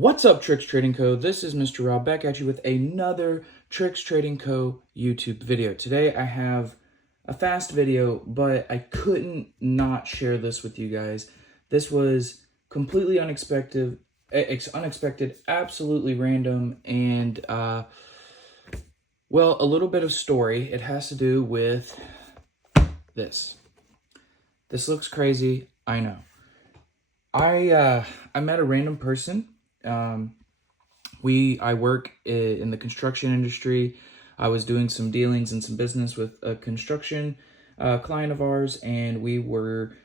What's up, Tricks Trading Co? This is Mr. Rob back at you with another Tricks Trading Co YouTube video. Today I have a fast video, but I couldn't not share this with you guys. This was completely unexpected, absolutely random, and well, a little bit of story. It has to do with this. This looks crazy, I know. I met a random person. I work in the construction industry. I was doing some dealings and some business with a construction client of ours, and we were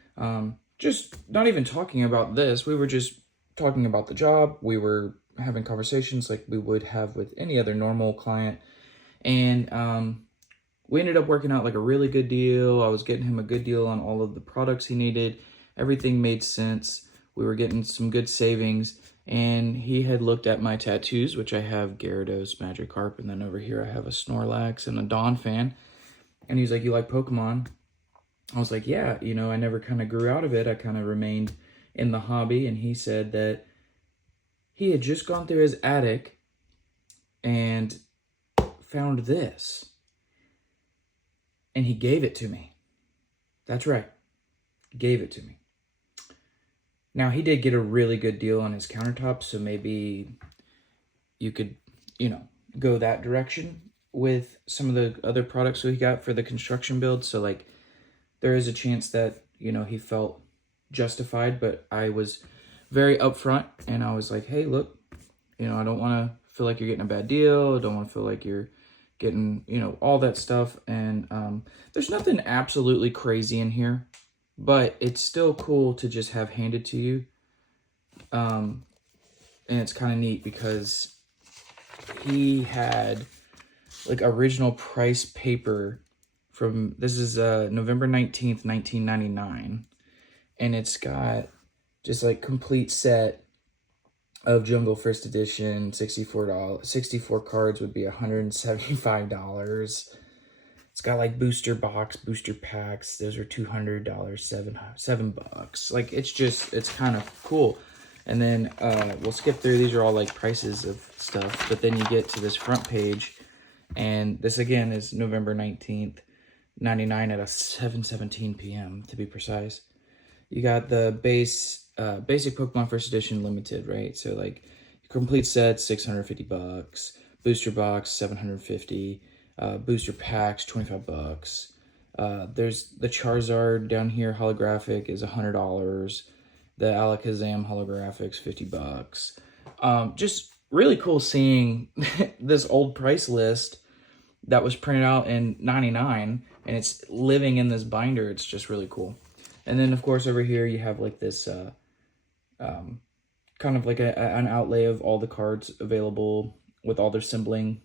just not even talking about this. We were just talking about the job. We were having conversations like we would have with any other normal client, and we ended up working out like a really good deal. I was getting him a good deal on all of the products he needed. Everything made sense. We were getting some good savings, and he had looked at my tattoos, which I have Gyarados, Magikarp, and then over here I have a Snorlax and a Donphan. And he was like, "You like Pokemon?" I was like, "Yeah, I never kind of grew out of it. I kind of remained in the hobby." And he said that he had just gone through his attic and found this. And he gave it to me. That's right. He gave it to me. Now, he did get a really good deal on his countertop, so maybe you could, go that direction with some of the other products that he got for the construction build. So, like, there is a chance that, he felt justified, but I was very upfront, and I was like, "Hey, look, I don't want to feel like you're getting a bad deal. I don't want to feel like you're getting, all that stuff." And there's nothing absolutely crazy in here, but it's still cool to just have handed to you. And it's kind of neat because he had like original price paper from, this is November 19th, 1999. And it's got just like complete set of Jungle First Edition, $64. 64 cards would be $175. It's got like booster packs. Those are $200, $7. Like, it's kind of cool. And then we'll skip through. These are all like prices of stuff. But then you get to this front page, and this again is November 19th, 99 at 7:17 p.m. to be precise. You got the basic Pokemon First Edition limited, right? So like complete set, $650. Booster box, $750. Booster packs, $25. There's the Charizard down here, holographic, is $100. The Alakazam holographics, $50. Just really cool seeing this old price list that was printed out in 99, and it's living in this binder. It's just really cool. And then, of course, over here you have like this kind of like an outlay of all the cards available with all their symboling.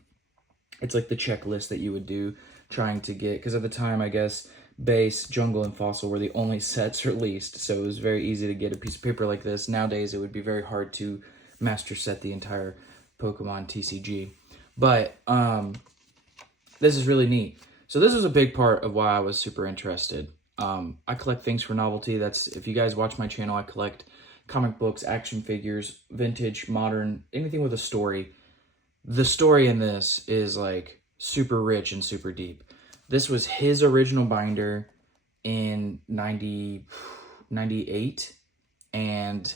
It's like the checklist that you would do trying to get, because at the time, I guess, Base, Jungle, and Fossil were the only sets released, so it was very easy to get a piece of paper like this. Nowadays, it would be very hard to master set the entire Pokemon TCG. But this is really neat. So this is a big part of why I was super interested. I collect things for novelty. That's, if you guys watch my channel, I collect comic books, action figures, vintage, modern, anything with a story. The story in this is like super rich and super deep. This was his original binder in 98, and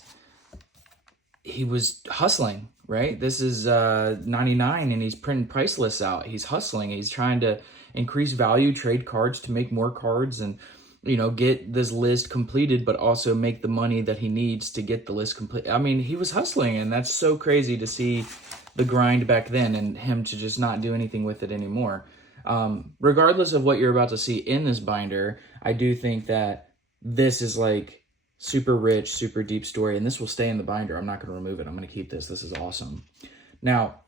he was hustling, right? This is 99, and he's printing price lists out. He's hustling. He's trying to increase value, trade cards to make more cards, and get this list completed, but also make the money that he needs to get the list complete. I mean, he was hustling, and that's so crazy to see the grind back then and him to just not do anything with it anymore. Regardless of what you're about to see in this binder, I do think that this is like super rich, super deep story, and this will stay in the binder. I'm not going to remove it. I'm going to keep this. This is awesome. Now,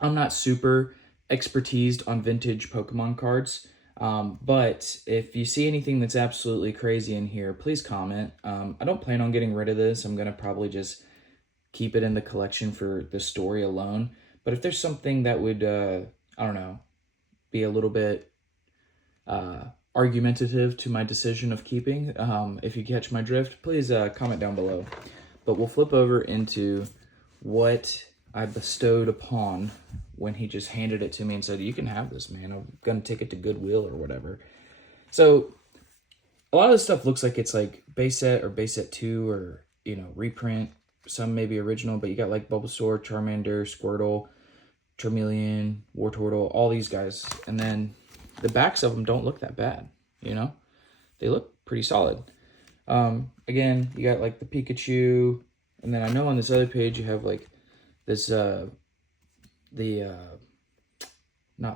I'm not super expertised on vintage Pokemon cards, but if you see anything that's absolutely crazy in here, please comment. I don't plan on getting rid of this. I'm going to probably just keep it in the collection for the story alone. But if there's something that would, I don't know, be a little bit argumentative to my decision of keeping, if you catch my drift, please comment down below. But we'll flip over into what I bestowed upon when he just handed it to me and said, you can have this, man. I'm going to take it to Goodwill or whatever. So a lot of this stuff looks like it's like base set or base set 2 or, you know, reprint. Some maybe original, but you got like Bulbasaur, Charmander, Squirtle, Charmeleon, Wartortle, all these guys. And then the backs of them don't look that bad, you know? They look pretty solid. Again, you got like the Pikachu, and then I know on this other page you have like this, not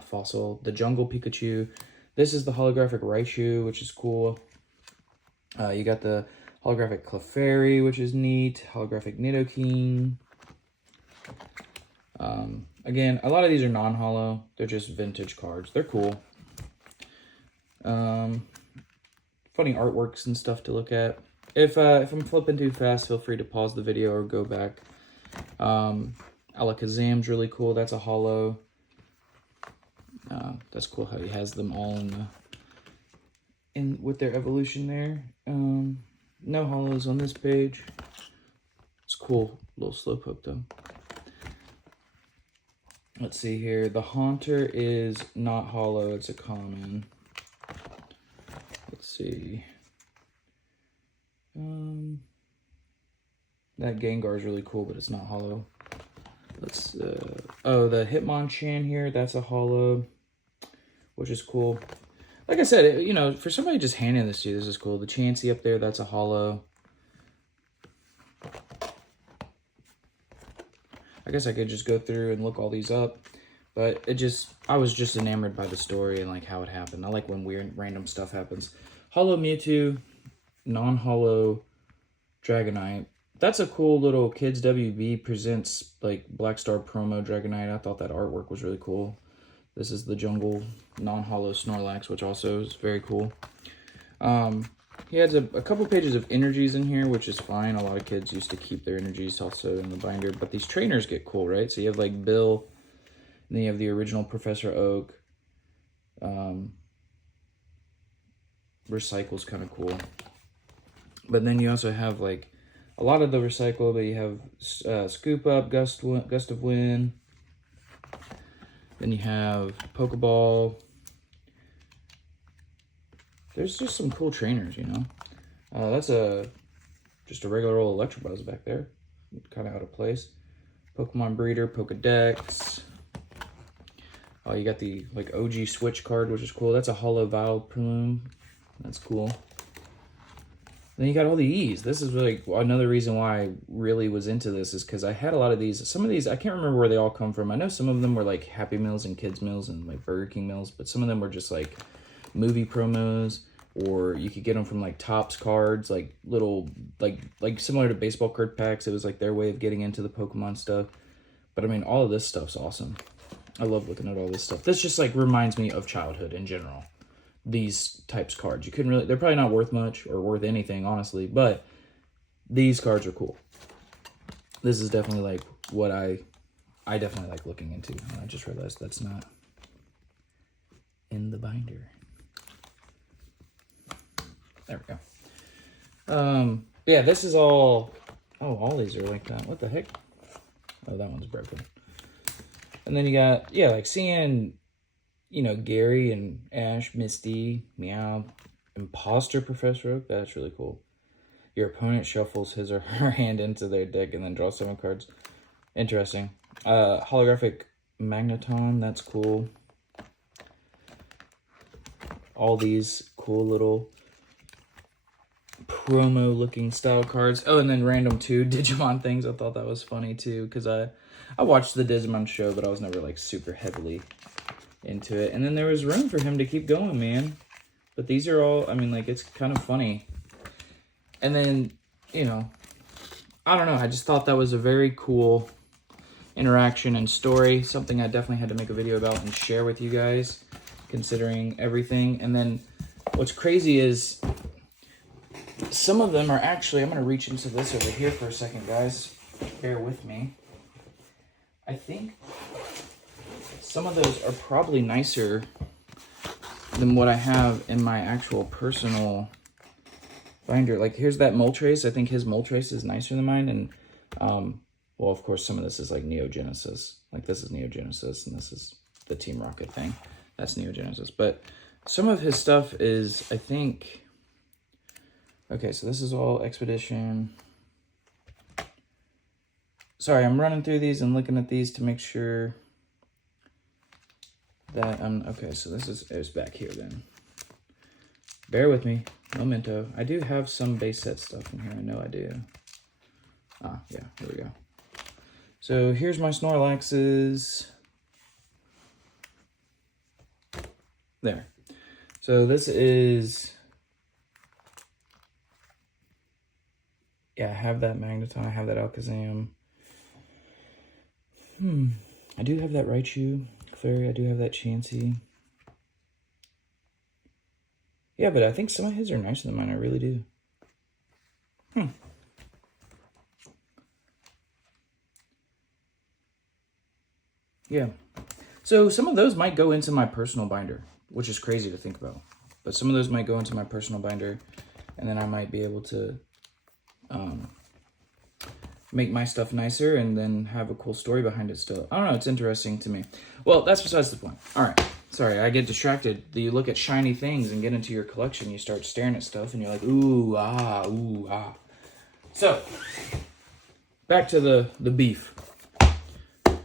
fossil, the Jungle Pikachu. This is the holographic Raichu, which is cool. You got the holographic Clefairy, which is neat. Holographic Nidoking. Again, a lot of these are non-holo. They're just vintage cards. They're cool. Funny artworks and stuff to look at. If I'm flipping too fast, feel free to pause the video or go back. Alakazam's really cool. That's a holo. That's cool how he has them all in with their evolution there. No holos on this page. It's cool. Little Slowpoke though. Let's see here. The Haunter is not holo. It's a common. Let's see. That Gengar is really cool, but it's not holo. Let's oh, the Hitmonchan here, that's a holo, which is cool. Like I said, you know, for somebody just handing this to you, this is cool. The Chansey up there, that's a holo. I guess I could just go through and look all these up, but I was just enamored by the story and like how it happened. I like when weird random stuff happens. Holo Mewtwo, non-holo Dragonite. That's a cool little Kids WB presents like Black Star promo Dragonite. I thought that artwork was really cool. This is the Jungle non-holo Snorlax, which also is very cool. He has a couple pages of energies in here, which is fine. A lot of kids used to keep their energies also in the binder. But these trainers get cool, right? So you have like Bill, and then you have the original Professor Oak. Recycle's kind of cool. But then you also have like a lot of the recycle, but you have Scoop Up, Gust of Wind. Then you have Pokeball. There's just some cool trainers, you know. That's just a regular old Electabuzz back there. Kind of out of place. Pokemon Breeder, Pokedex. Oh, you got the like OG Switch card, which is cool. That's a Holo Vileplume. That's cool. Then you got all the E's. This is really another reason why I really was into this, is because I had a lot of these. Some of these, I can't remember where they all come from. I know some of them were like Happy Meals and Kids Meals and like Burger King Meals, but some of them were just like movie promos, or you could get them from like Topps cards, like little, like similar to baseball card packs. It was like their way of getting into the Pokemon stuff. But I mean, all of this stuff's awesome. I love looking at all this stuff. This just like reminds me of childhood in general. These types of cards, you couldn't really, they're probably not worth much or worth anything, honestly, but these cards are cool. This is definitely like what I definitely like looking into. I just realized that's not in the binder. There we go. Yeah, this is all, oh, all these are like that. What the heck? Oh, that one's broken. And then you got, yeah, like seeing, you know, Gary and Ash, Misty, Meow, Imposter Professor Oak. That's really cool. Your opponent shuffles his or her hand into their deck and then draws 7 cards. Interesting. Holographic Magneton. That's cool. All these cool little promo looking style cards. Oh, and then random 2 Digimon things. I thought that was funny too, because I watched the Digimon show, but I was never like super heavily into it. And then there was room for him to keep going, man. But these are all, I mean, like, it's kind of funny. And then, you know, I don't know, I just thought that was a very cool interaction and story, something I definitely had to make a video about and share with you guys, considering everything. And then what's crazy is some of them are actually, I'm going to reach into this over here for a second, guys. Bear with me. I think some of those are probably nicer than what I have in my actual personal binder. Like, here's that Moltres. I think his Moltres is nicer than mine. And Well, of course, some of this is like Neo Genesis. Like this is Neo Genesis, and this is the Team Rocket thing. That's Neo Genesis. But some of his stuff is, I think... Okay, so this is all Expedition. Sorry, I'm running through these and looking at these to make sure that I'm... Okay, so this is back here then. Bear with me. Memento. I do have some base set stuff in here. I know I do. Ah, yeah, here we go. So here's my Snorlaxes. There. So this is... Yeah, I have that Magneton. I have that Alakazam. I do have that Raichu. Fairy, I do have that Chansey. Yeah, but I think some of his are nicer than mine. I really do. Yeah. So some of those might go into my personal binder, which is crazy to think about. But some of those might go into my personal binder, and then I might be able to make my stuff nicer and then have a cool story behind it still. I don't know, it's interesting to me. Well, that's besides the point. All right. Sorry, I get distracted. You look at shiny things and get into your collection, you start staring at stuff, and you're like, ooh, ah, ooh, ah. So, back to the beef.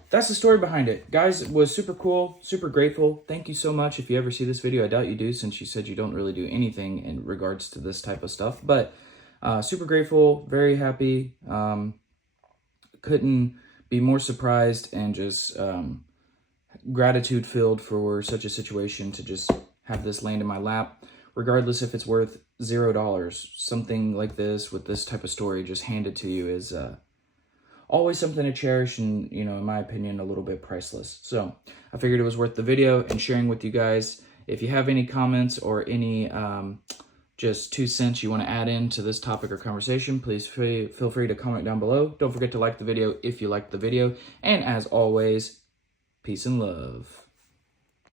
That's the story behind it. Guys, it was super cool, super grateful. Thank you so much. If you ever see this video, I doubt you do, since you said you don't really do anything in regards to this type of stuff. But super grateful, very happy. Couldn't be more surprised and just gratitude filled for such a situation to just have this land in my lap, regardless if it's worth $0. Something like this with this type of story just handed to you is always something to cherish, and, you know, in my opinion, a little bit priceless. So I figured it was worth the video and sharing with you guys. If you have any comments or any just 2 cents you want to add in to this topic or conversation, please feel free to comment down below. Don't forget to like the video if you liked the video. And as always, peace and love.